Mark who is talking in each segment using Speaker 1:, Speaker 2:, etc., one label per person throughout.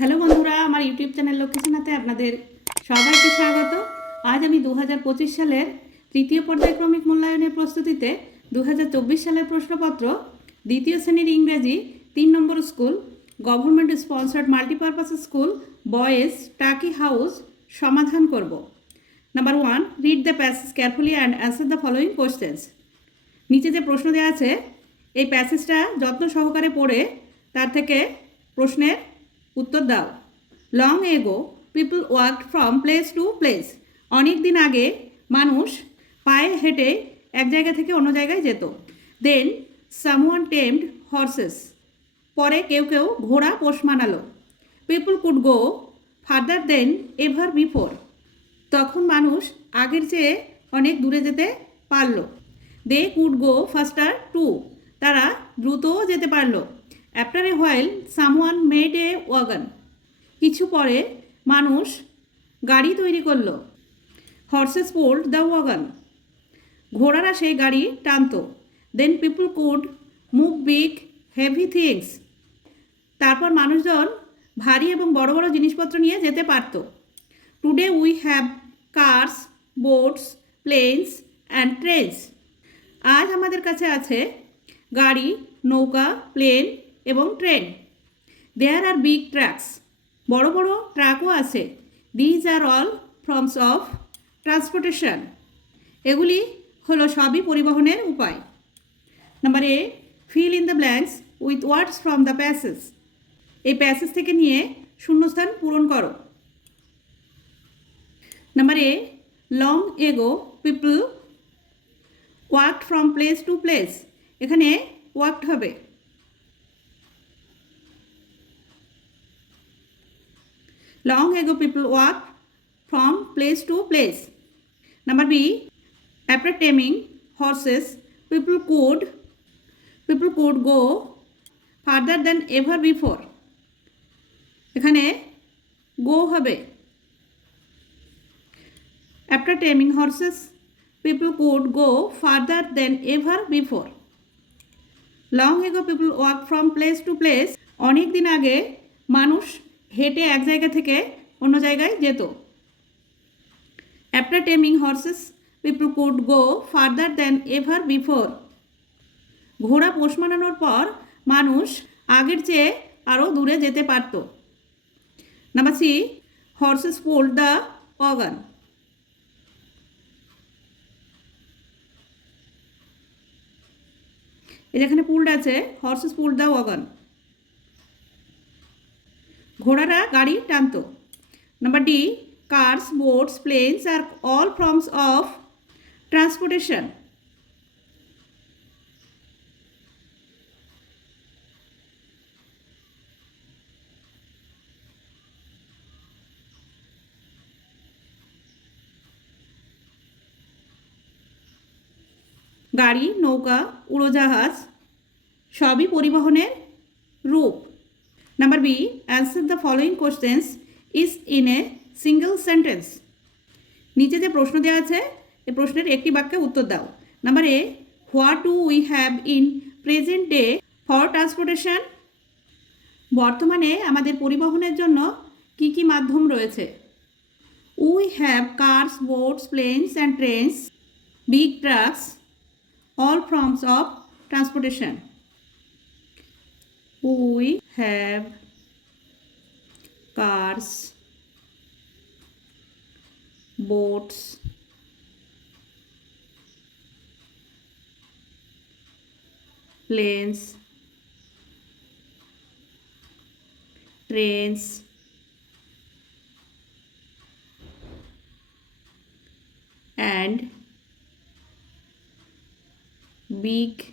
Speaker 1: Hello বন্ধুরা আমার YouTube channel লক্ষ্মীসোনাতে আপনাদের সবাইকে স্বাগত আজ আমি দু সালের তৃতীয় পর্যায়ক্রমিক মূল্যায়নের প্রস্তুতিতে দু সালের প্রশ্নপত্র দ্বিতীয় শ্রেণীর ইংরেজি তিন নম্বর school government sponsored multipurpose school boys Taki house সমাধান করব number one read the passage carefully and answer the following questions নিচে যে প্রশ্ন দেওয়া আছে এই প্যাসেজটা যত্ন সহকারে পড়ে তার থেকে প্রশ্নের উত্তর দাও long ago people work from place to place অনেক দিন আগে মানুষ পায়ে হেঁটে এক জায়গা থেকে অন্য জায়গায় যেত দেন সামওয়ান টেমড হর্সেস পরে কেউ কেউ ঘোড়া পোষ মানালো people could go farther than ever before তখন মানুষ আগের চেয়ে অনেক দূরে যেতে পারল they could go faster too তারা দ্রুতও যেতে পারলো after a while someone made a wagon কিছু পরে মানুষ গাড়ি তৈরি করলো হর্সেস পোল্ড দ্য ওয়াগান ঘোড়ারা সেই গাড়ি টানত then people could move big heavy things তারপর মানুষজন ভারী এবং বড় বড় জিনিসপত্র নিয়ে যেতে পারত today we have cars boats planes and trains আজ আমাদের কাছে আছে গাড়ি নৌকা প্লেন এবং train there are big trucks বড় বড় ট্রাকও আছে these are all forms of transportation এগুলি হলো সবই পরিবহনের উপায় number A fill in the blanks with words from the passage এই প্যাসেজ থেকে নিয়ে শূন্যস্থান পূরণ করো number A long ago people work from place to place এখানে ওয়ার্কড হবে Long ago people walk from place to place. Number B, after taming horses, people could people could go farther than ever before. এখানে গো হবে after taming horses people could go farther than ever before long ago people walked from place to place অনেক দিন আগে মানুষ হেঁটে এক জায়গা থেকে অন্য জায়গায় যেত after taming horses people could go farther than ever before ঘোড়া পোষ মানানোর পর মানুষ আগের চেয়ে আরও দূরে যেতে পারত number C horses pulled the wagon এখানে পুল্ড আছে হর্সেস পুল্ড দ্য ওয়াগন ঘোড়ারা গাড়ি টানত number D cars boats planes are all forms of transportation গাড়ি নৌকা উড়োজাহাজ সবই পরিবহনের রূপ Number B, answer the following questions is in a single sentence. নিচে যে প্রশ্ন দেওয়া আছে এ প্রশ্নের একটি বাক্যে উত্তর দাও number A what do we have in present day for transportation বর্তমানে আমাদের পরিবহনের জন্য কি কি মাধ্যম রয়েছে we have cars boats planes and trains big trucks all forms of transportation We have cars, boats, planes, trains, and big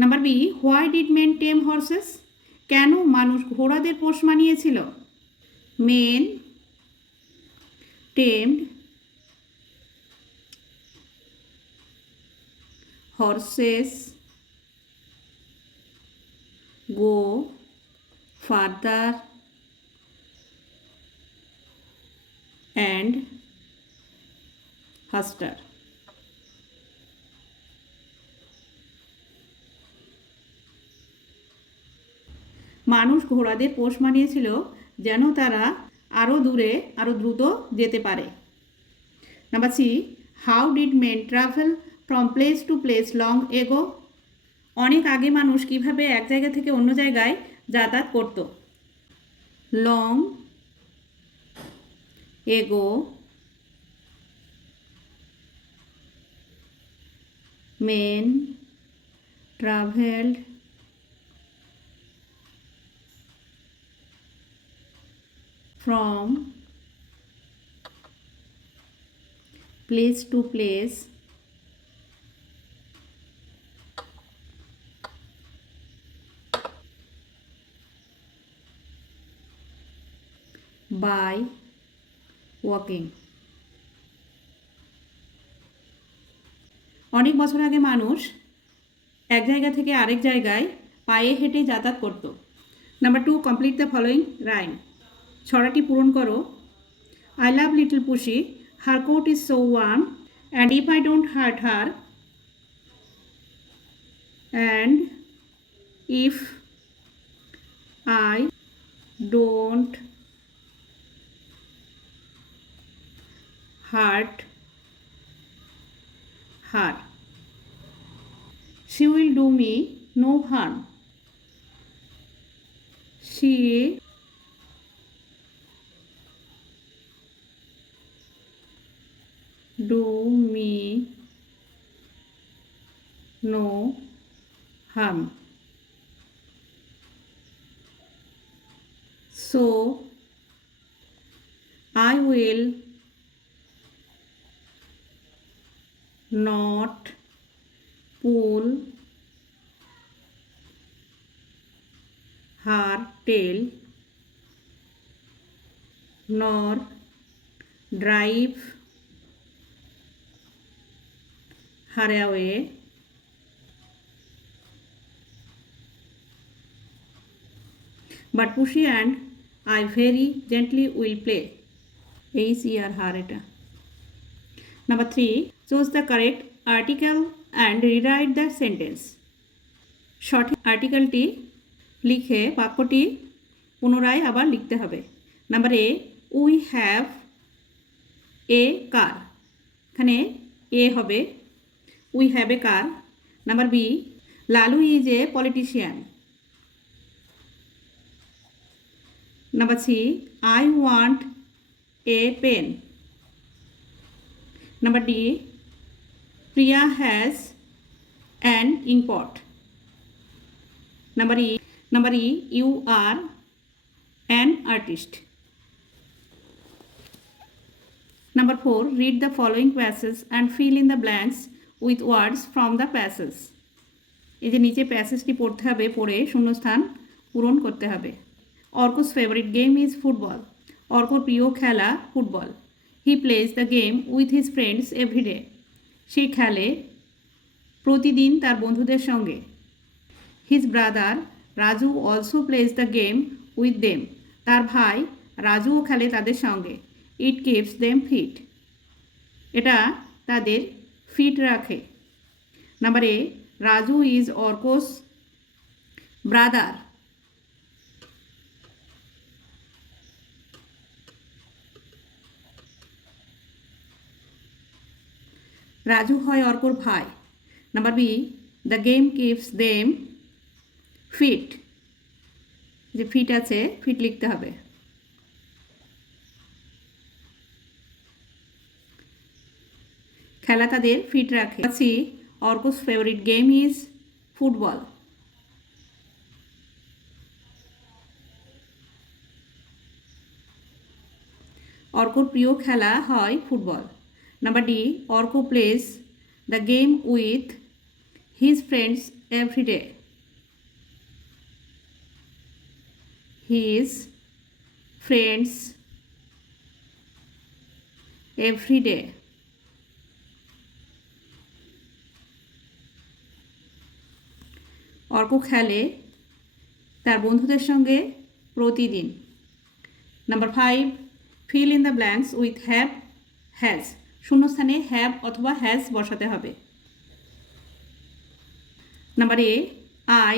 Speaker 1: number B why did men tame horses কেন মানুষ ঘোড়াদের পোষ মানিয়েছিল men tamed horses go farther and faster মানুষ ঘোড়াদের পোষ মানিয়েছিল যেন তারা আরও দূরে আরও দ্রুত যেতে পারে number C how did men travel from place to place long ago অনেক আগে মানুষ কিভাবে এক জায়গা থেকে অন্য জায়গায় যাতায়াত করত long ago men travelled from place to place by walking অনেক বছর আগে মানুষ এক জায়গা থেকে আরেক জায়গায় পায়ে হেঁটে যাতায়াত করত number two complete the following rhyme ছড়াটি পূরণ করো I love little pussy her coat is so warm and if I don't hurt her and if I don't hurt her she will do me no harm she do me no harm. So I will not pull her tail nor drive her away but Pushy and I very gently will play. Is your heart. Number three, choose the correct article and rewrite the sentence. সঠিক আর্টিকেলটি লিখে বাক্যটি পুনরায় আবার লিখতে হবে number A we have a car এখানে a হবে we have a car number b lalu is a politician number c i want a pen number d priya has an import. number e number e you are an artist number 4 read the following passages and fill in the blanks with words from the passage এই যে নিচে প্যাসেজটি পড়তে হবে পড়ে শূন্যস্থান পূরণ করতে হবে Orko's favourite game is football অর্কোর প্রিয় খেলা football he plays the game with his friends everyday সে খেলে প্রতিদিন তার বন্ধুদের সঙ্গে his brother Raju also plays the game with them তার ভাই রাজুও খেলে তাদের সঙ্গে ইট কিপস দেম ফিট এটা তাদের ফিট রাখে number A Raju is Orko's brother Raju হয় অর্কোর ভাই number B the game keeps them fit যে ফিট আছে ফিট লিখতে হবে খেলা তাদের ফিট রাখে C Orko's favourite game is football অর্কোর প্রিয় খেলা হয় football number D Orko plays the game with his friends everyday his friends everyday Orko খেলে তার বন্ধুদের সঙ্গে প্রতিদিন number five fill in the blanks with have has শূন্যস্থানে হ্যাভ অথবা হ্যাজ বসাতে হবে নাম্বার এ আই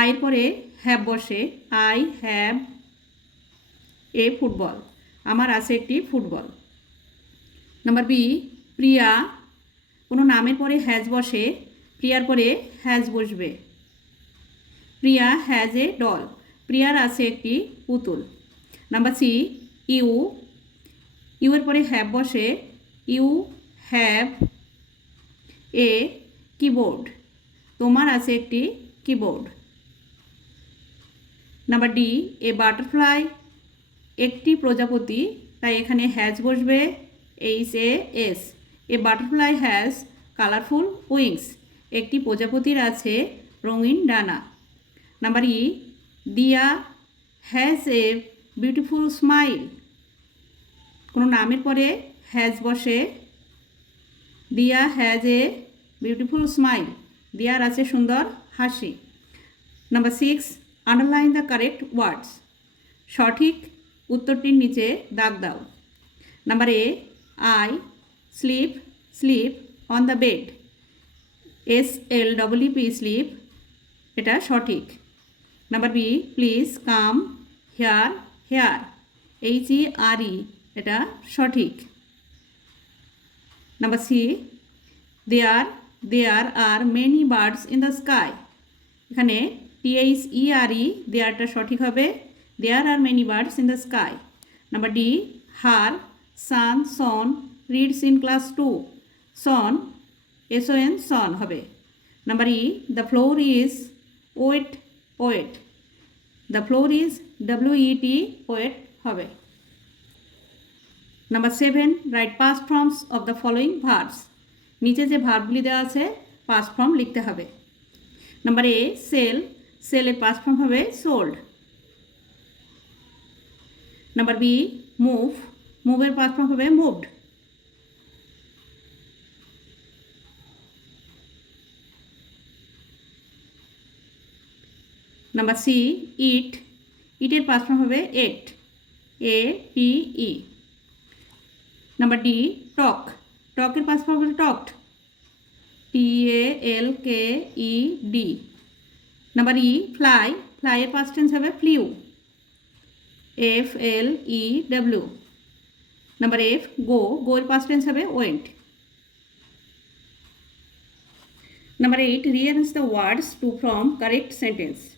Speaker 1: আয়ের পরে হ্যাভ বসে আই হ্যাভ এ ফুটবল আমার আছে একটি ফুটবল নাম্বার বি প্রিয়া কোনো নামের পরে হ্যাজ বসে প্রিয়ার পরে হ্যাজ বসবে প্রিয়া হ্যাজ এ ডল প্রিয়ার আছে একটি পুতুল নাম্বার সি ইউ ইউর পরে হ্যাভ বসে ইউ হ্যাভ এ কিবোর্ড তোমার আছে একটি keyboard number D a butterfly একটি প্রজাপতি তাই এখানে হ্যাজ বসবে H A S a butterfly has colourful wings একটি প্রজাপতির আছে রঙিন ডানা নাম্বার ই দিয়া হ্যাজ এ বিউটিফুল স্মাইল কোনো নামের পরে হ্যাজ বসে দিয়া হ্যাজ এ বিউটিফুল স্মাইল দিয়ার আছে সুন্দর হাসি number six underline the correct words সঠিক উত্তরটির নিচে দাগ দাও number A I sleep sleep on the bed S L double E P sleep এটা সঠিক number B please come here here H E R E এটা সঠিক number C there there are many birds in the sky এখানে T H E R E দেয়ারটা সঠিক হবে there are many birds in the sky number D her sun son reads in class two son S O N son হবে number E the floor is wet poet the floor is W E T poet হবে number seven write past forms of the following verbs নিচে যে ভার্বগুলি দেওয়া আছে past form লিখতে হবে number A sell সেলের পাস ফর্ম হবে সোল্ড নাম্বার বি মুভ মুভের পাস ফর্ম হবে moved number C eat eater past form ate A P E number D talk talk past हो talked T L K D number E fly flyer past tense है flew F L E W number F go गोर past tense है went number eight rear the words to from correct sentence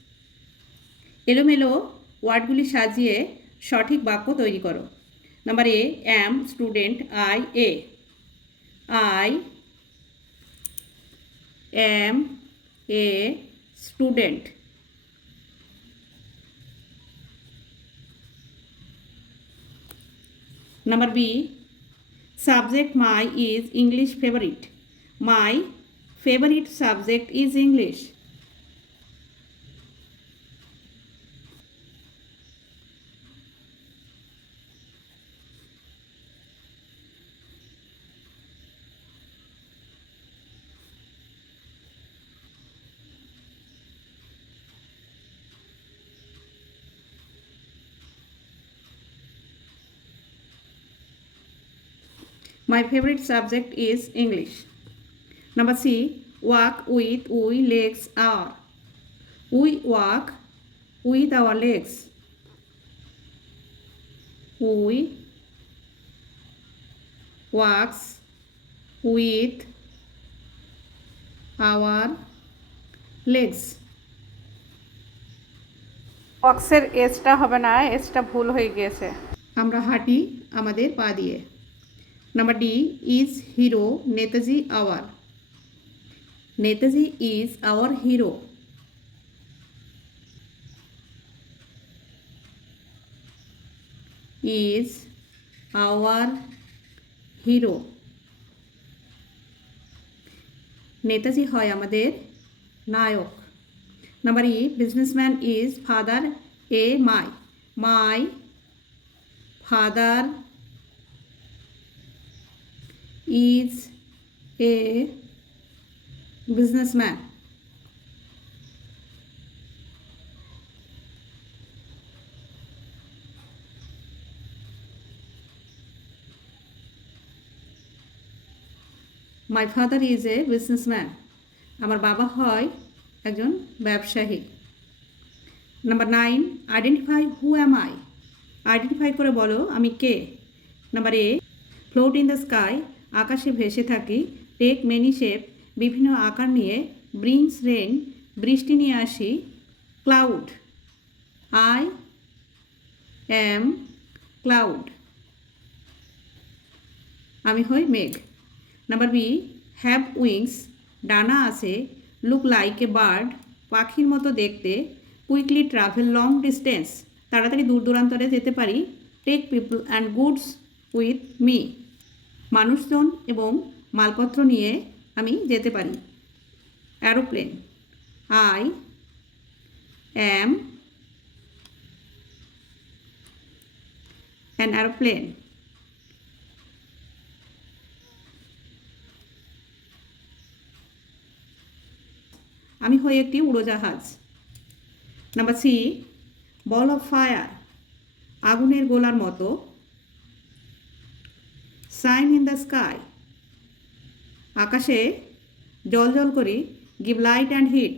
Speaker 1: এলোমেলো ওয়ার্ডগুলি সাজিয়ে সঠিক বাক্য তৈরি করো number A am student I A I am a student number B subject my is English favourite my favourite subject is English My favorite subject is English. Number C. Walk with we legs are. We walk with our legs. We walks with our legs.
Speaker 2: বক্সের এসটা হবে না এসটা ভুল হয়ে গিয়েছে
Speaker 1: আমরা হাঁটি আমাদের পা দিয়ে Number D is hero Netaji our. Netaji is our hero. Is our hero. Netaji হয় আমাদের নায়ক number E businessman is father a my my father is a businessman. My father is a businessman আমার বাবা হয় একজন ব্যবসায়ী number nine identify who am I identify করে বলো আমি কে number A float in the sky আকাশে ভেসে থাকি টেক মেনি শেপ বিভিন্ন আকার নিয়ে ব্রিংস রেন বৃষ্টি নিয়ে আসি ক্লাউড আই অ্যাম ক্লাউড আমি হই মেঘ নাম্বার বি হ্যাভ উইংস ডানা আছে লুক লাইক এ বার্ড পাখির মতো দেখতে কুইকলি ট্রাভেল লং ডিস্টেন্স তাড়াতাড়ি দূর দূরান্তরে যেতে পারি take people and goods with me মানুষজন এবং মালপত্র নিয়ে আমি যেতে পারি aeroplane I am an aeroplane আমি হই একটি উড়োজাহাজ number C ball of fire আগুনের গোলার মতো সাইন ইন দ্য স্কাই আকাশে জল জল করি গিভ লাইট অ্যান্ড হিট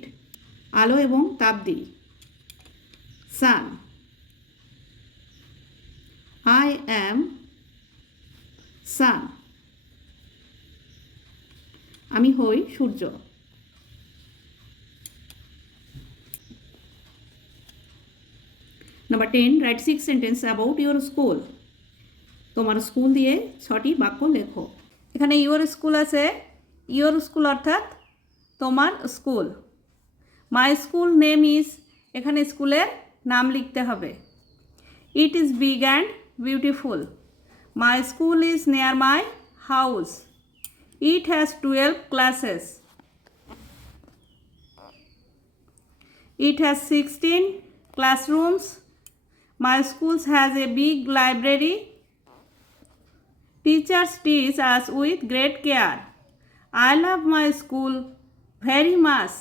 Speaker 1: আলো এবং তাপ দিই সান আই অ্যাম সান আমি হই সূর্য number ten write six sentence about your school তোমার স্কুল দিয়ে ছটি বাক্য লেখো এখানে ইয়োর স্কুল আছে ইয়োর স্কুল অর্থাৎ তোমার school my school name is এখানে স্কুলের নাম লিখতে হবে it is big and beautiful my school is near my house it has twelve classes it has sixteen classrooms my schools has a big library Teachers teach us with great care. I love my school very much.